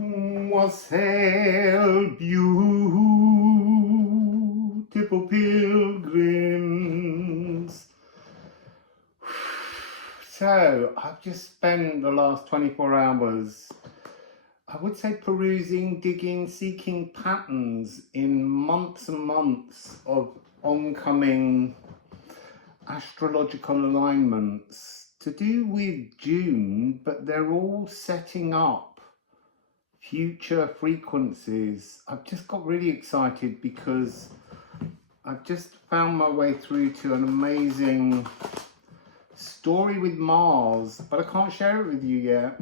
Wassail, beautiful pilgrims. So, I've just spent the last 24 hours, I would say, perusing, digging, seeking patterns in months and months of oncoming astrological alignments to do with June, but they're all setting up future frequencies. I've just got really excited because I've just found my way through to an amazing story with Mars, but I can't share it with you yet.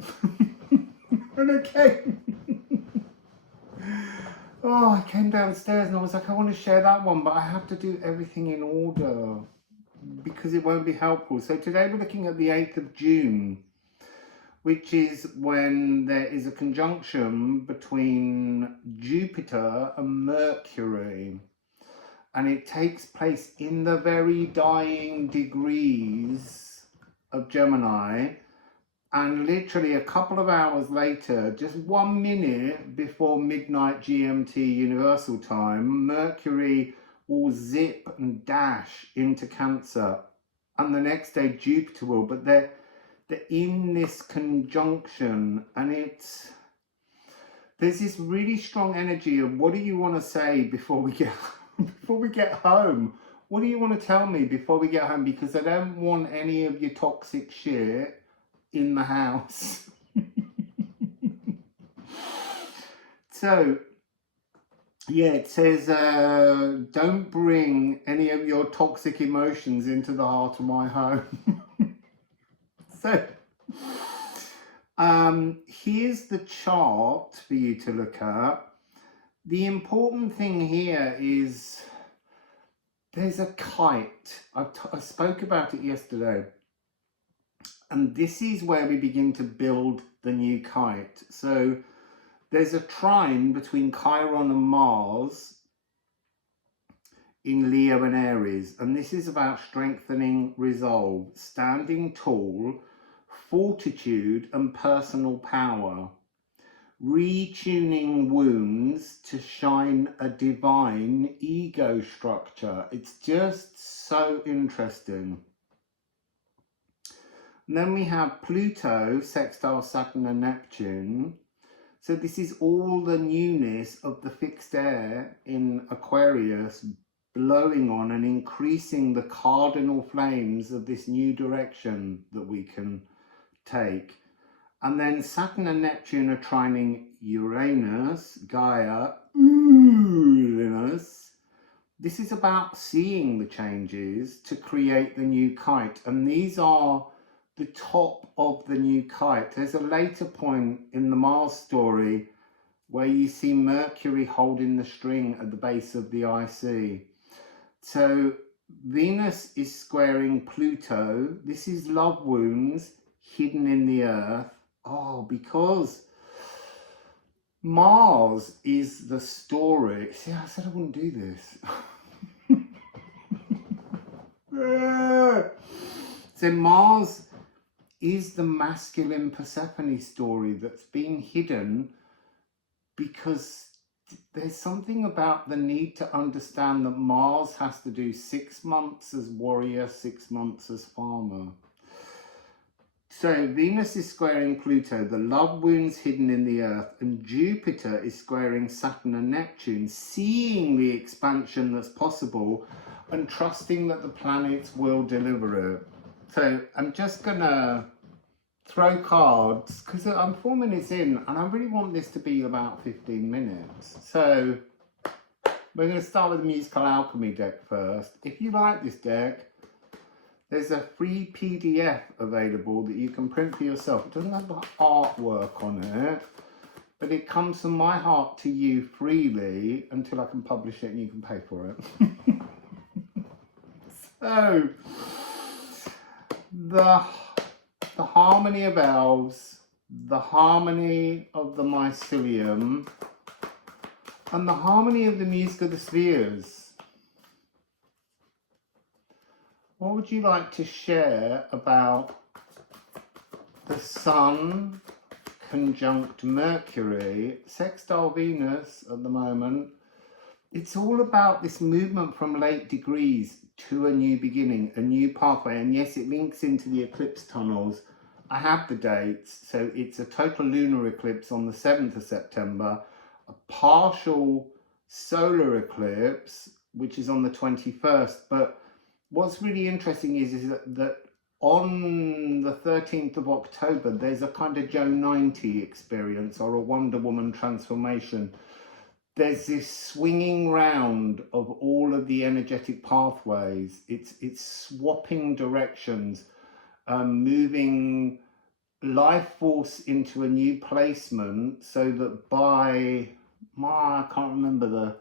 And okay. Oh, I came downstairs and I was like, I want to share that one, but I have to do everything in order because it won't be helpful. So today we're looking at the 8th of June, which is when there is a conjunction between Jupiter and Mercury. And it takes place in the very dying degrees of Gemini. And literally a couple of hours later, just 1 minute before midnight GMT Universal Time, Mercury will zip and dash into Cancer. And the next day Jupiter will, but they're in this conjunction, and there's this really strong energy of what do you want to say before we get home? What do you want to tell me before we get home? Because I don't want any of your toxic shit in the house. So yeah, it says don't bring any of your toxic emotions into the heart of my home. So here's the chart for you to look at. The important thing here is there's a kite. I spoke about it yesterday. And this is where we begin to build the new kite. So there's a trine between Chiron and Mars in Leo and Aries. And this is about strengthening resolve, standing tall, fortitude and personal power, retuning wounds to shine a divine ego structure. It's just so interesting. And then we have Pluto, sextile Saturn and Neptune. So this is all the newness of the fixed air in Aquarius blowing on and increasing the cardinal flames of this new direction that we can take. And then Saturn and Neptune are trining Uranus, Gaia, Uranus. This is about seeing the changes to create the new kite. And these are the top of the new kite. There's a later point in the Mars story where you see Mercury holding the string at the base of the IC. So Venus is squaring Pluto. This is love wounds hidden in the earth. Oh, because Mars is the story. See, I said I wouldn't do this. So Mars is the masculine Persephone story that's been hidden because there's something about the need to understand that Mars has to do 6 months as warrior, 6 months as farmer. So Venus is squaring Pluto, the love wounds hidden in the earth, and Jupiter is squaring Saturn and Neptune, seeing the expansion that's possible and trusting that the planets will deliver it. So I'm just gonna throw cards because I'm 4 minutes in and I really want this to be about 15 minutes. So we're going to start with the musical alchemy deck first. If you like this deck, there's a free PDF available that you can print for yourself. It doesn't have the artwork on it, but it comes from my heart to you freely until I can publish it and you can pay for it. So the harmony of elves, the harmony of the mycelium, and the harmony of the music of the spheres. What would you like to share about the sun conjunct Mercury, sextile Venus at the moment. It's all about this movement from late degrees to a new beginning, a new pathway. And yes, it links into the eclipse tunnels. I have the dates. So it's a total lunar eclipse on the 7th of September, a partial solar eclipse, which is on the 21st. But what's really interesting is that on the 13th of October, there's a kind of Joe 90 experience, or a Wonder Woman transformation. There's this swinging round of all of the energetic pathways. It's swapping directions, moving life force into a new placement, so that by, I can't remember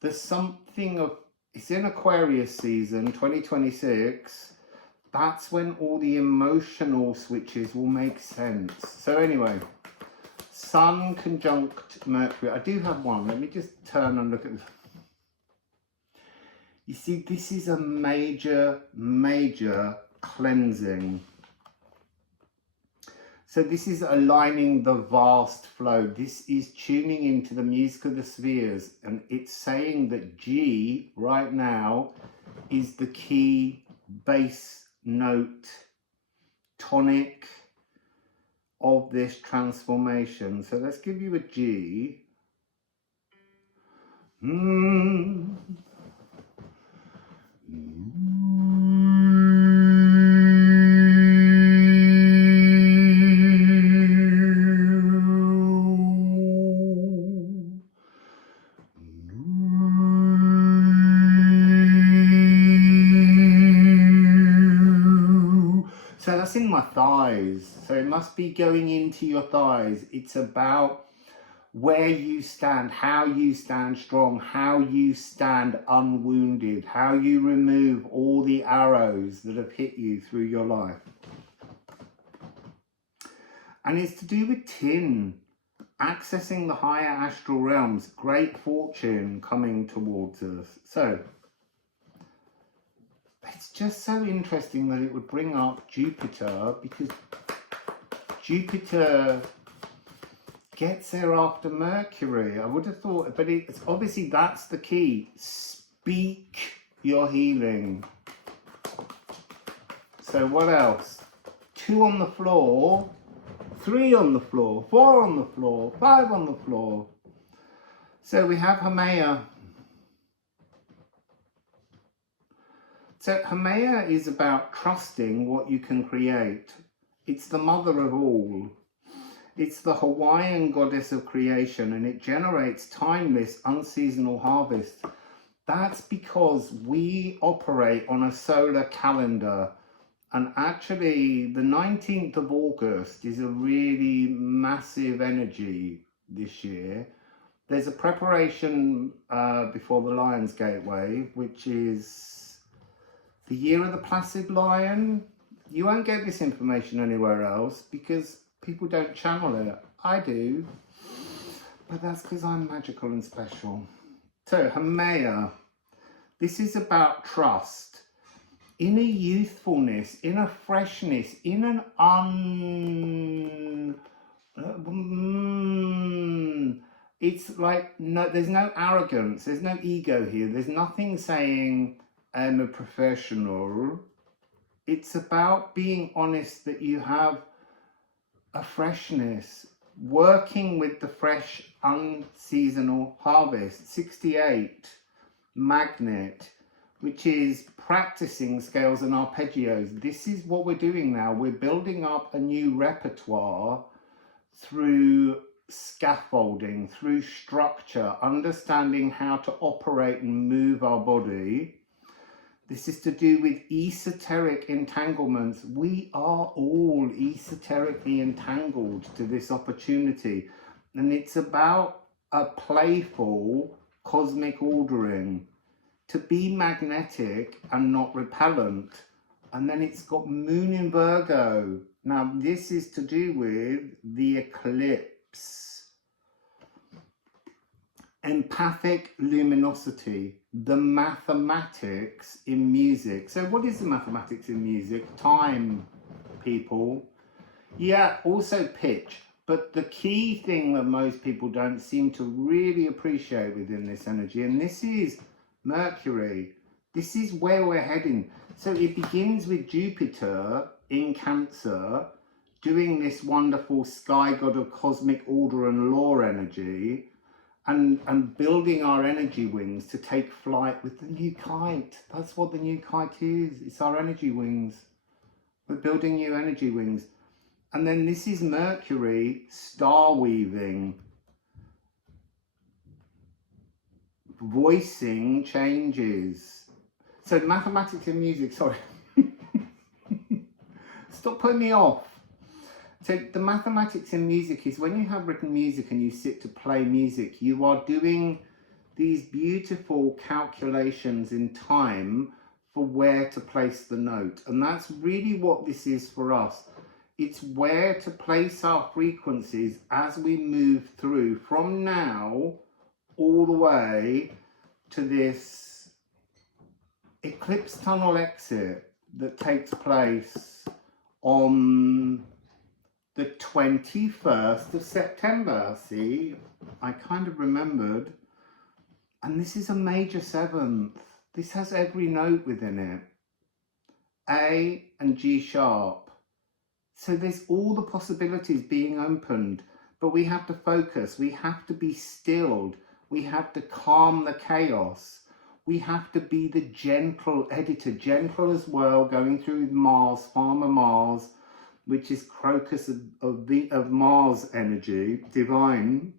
there's something of, it's in Aquarius season 2026. That's when all the emotional switches will make sense. So anyway, Sun conjunct Mercury. I do have one. Let me just turn and look at this. You see, this is a major, major cleansing. So this is aligning the vast flow. This is tuning into the music of the spheres. And it's saying that G right now is the key bass note, tonic of this transformation. So let's give you a G. So that's in my thighs. So it must be going into your thighs. It's about where you stand, how you stand strong, how you stand unwounded, how you remove all the arrows that have hit you through your life. And it's to do with tin, accessing the higher astral realms, great fortune coming towards us. So it's just so interesting that it would bring up Jupiter, because Jupiter gets there after Mercury. I would have thought, but it's obviously, that's the key. Speak your healing. So what else? 2 on the floor, 3 on the floor, 4 on the floor, 5 on the floor. So we have Haumea. So Haumea is about trusting what you can create. It's the mother of all. It's the Hawaiian goddess of creation, and it generates timeless, unseasonal harvests. That's because we operate on a solar calendar. And actually, the 19th of August is a really massive energy this year. There's a preparation before the Lion's Gateway, which is the year of the Placid Lion. You won't get this information anywhere else because people don't channel it. I do, but that's because I'm magical and special. So Haumea, this is about trust, inner youthfulness, inner freshness, in an it's like, no, there's no arrogance, there's no ego here, there's nothing saying I'm a professional. It's about being honest that you have a freshness, working with the fresh, unseasonal harvest. 68, magnet, which is practicing scales and arpeggios. This is what we're doing now. We're building up a new repertoire through scaffolding, through structure, understanding how to operate and move our body. This is to do with esoteric entanglements. We are all esoterically entangled to this opportunity. And it's about a playful cosmic ordering, to be magnetic and not repellent. And then it's got Moon in Virgo. Now this is to do with the eclipse. Empathic luminosity, the mathematics in music. So what is the mathematics in music? Time, people. Yeah, also pitch. But the key thing that most people don't seem to really appreciate within this energy, and this is Mercury. This is where we're heading. So it begins with Jupiter in Cancer, doing this wonderful sky god of cosmic order and law energy, and building our energy wings to take flight with the new kite. That's what the new kite is. It's our energy wings. We're building new energy wings. And then this is Mercury star weaving, voicing changes. So mathematics and music, sorry. Stop putting me off. So the mathematics in music is when you have written music and you sit to play music, you are doing these beautiful calculations in time for where to place the note. And that's really what this is for us. It's where to place our frequencies as we move through from now all the way to this eclipse tunnel exit that takes place on the 21st of September. See, I kind of remembered. And this is a major seventh. This has every note within it. A and G sharp. So there's all the possibilities being opened, but we have to focus, we have to be stilled, we have to calm the chaos, we have to be the gentle editor, gentle as well, going through with Mars, Farmer Mars, which is Crocus of Mars energy, divine,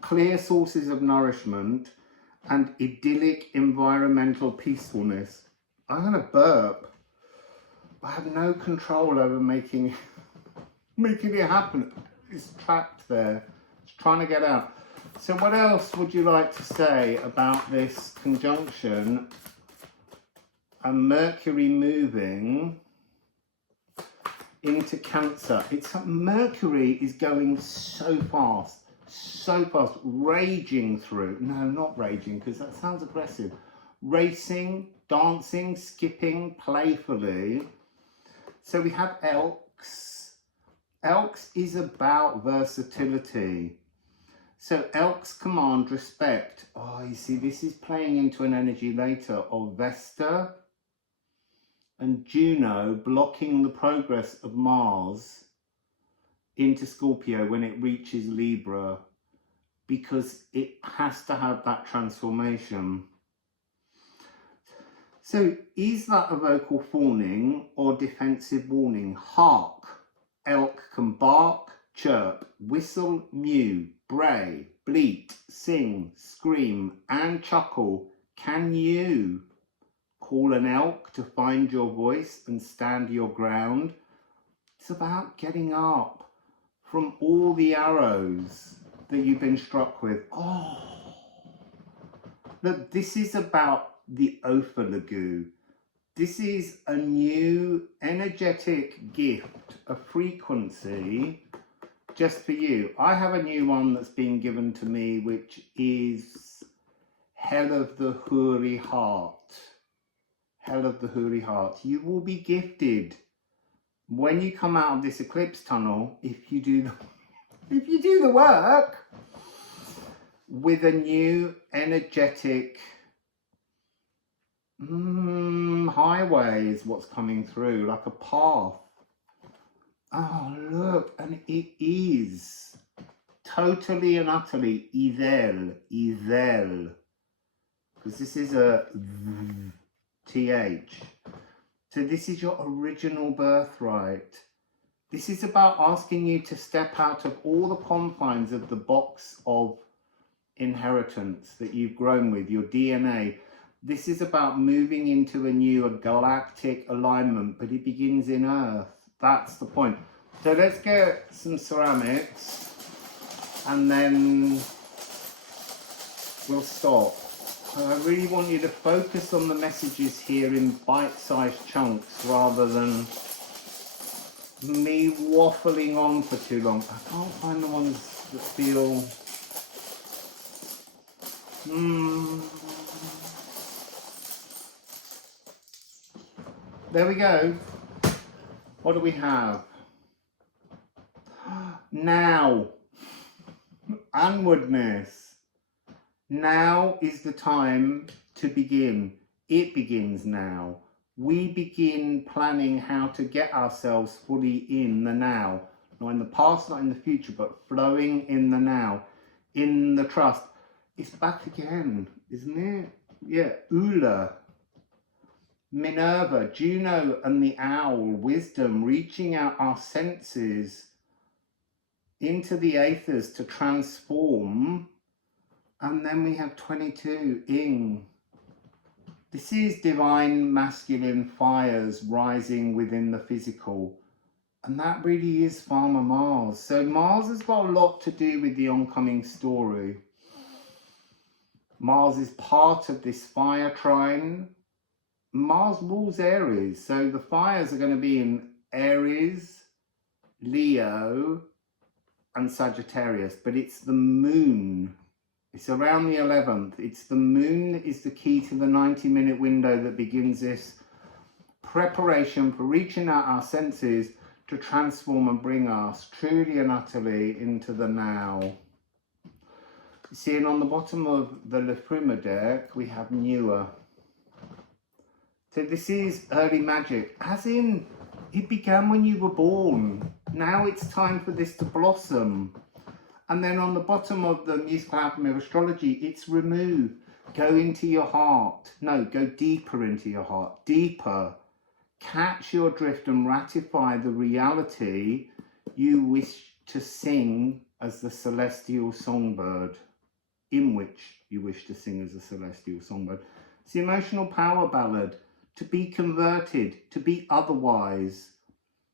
clear sources of nourishment, and idyllic environmental peacefulness. I'm going to burp. I have no control over making it happen. It's trapped there. It's trying to get out. So what else would you like to say about this conjunction and Mercury moving into Cancer? Mercury is going so fast, raging through. No, not raging, because that sounds aggressive. Racing, dancing, skipping playfully. So we have Elks. Elks is about versatility. So Elks command respect. Oh, you see, this is playing into an energy later of Vesta and Juno blocking the progress of Mars into Scorpio when it reaches Libra, because it has to have that transformation. So is that a vocal fawning or defensive warning? Hark. Elk can bark, chirp, whistle, mew, bray, bleat, sing, scream, and chuckle. Can you call an elk to find your voice and stand your ground? It's about getting up from all the arrows that you've been struck with. Oh, look, this is about the Ophilogu. This is a new energetic gift, a frequency just for you. I have a new one that's been given to me, which is Hell of the Houri Heart. Hell of the Houri Heart. You will be gifted when you come out of this eclipse tunnel, if you do the work, with a new energetic highway is what's coming through, like a path. Oh, look, and it is totally and utterly Idel, because this is a TH. So this is your original birthright. This is about asking you to step out of all the confines of the box of inheritance that you've grown with, your DNA. This is about moving into a galactic alignment, but it begins in Earth. That's the point. So let's get some ceramics and then we'll stop. I really want you to focus on the messages here in bite-sized chunks rather than me waffling on for too long. I can't find the ones that feel... There we go. What do we have? now. Onwardness. Now is the time to begin. It begins now. We begin planning how to get ourselves fully in the now. Not in the past, not in the future, but flowing in the now. In the trust. It's back again, isn't it? Yeah, Ula. Minerva, Juno and the owl, wisdom, reaching out our senses into the aethers to transform. And then we have 22, Ing. This is divine masculine fires rising within the physical. And that really is Farmer Mars. So Mars has got a lot to do with the oncoming story. Mars is part of this fire trine. Mars rules Aries. So the fires are going to be in Aries, Leo, and Sagittarius. But it's the moon. It's around the 11th. It's the moon that is the key to the 90-minute window that begins this preparation for reaching out our senses to transform and bring us truly and utterly into the now. See, and on the bottom of the Liffruma deck, we have newer. So this is early magic, as in it began when you were born. Now it's time for this to blossom. And then on the bottom of the musical Alchemy of Astrology, it's remove. Go into your heart. No, go deeper into your heart. Deeper. Catch your drift and ratify the reality you wish to sing as the celestial songbird. In which you wish to sing as a celestial songbird. It's the emotional power ballad. To be converted. To be otherwise.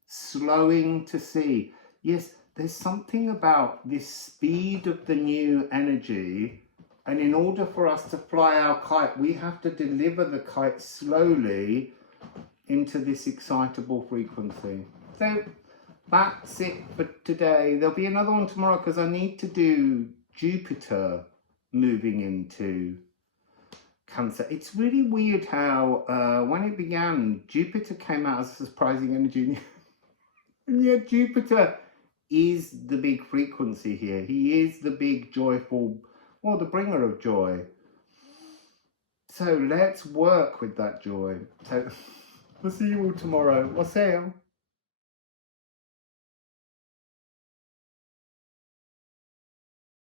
Slowing to see. Yes, there's something about this speed of the new energy, and in order for us to fly our kite, we have to deliver the kite slowly into this excitable frequency. So that's it for today. There'll be another one tomorrow because I need to do Jupiter moving into Cancer. It's really weird how when it began, Jupiter came out as a surprising energy, and yet Jupiter is the big frequency here. He is the big joyful, well, the bringer of joy. So let's work with that joy. So we'll see you all tomorrow. Wassail.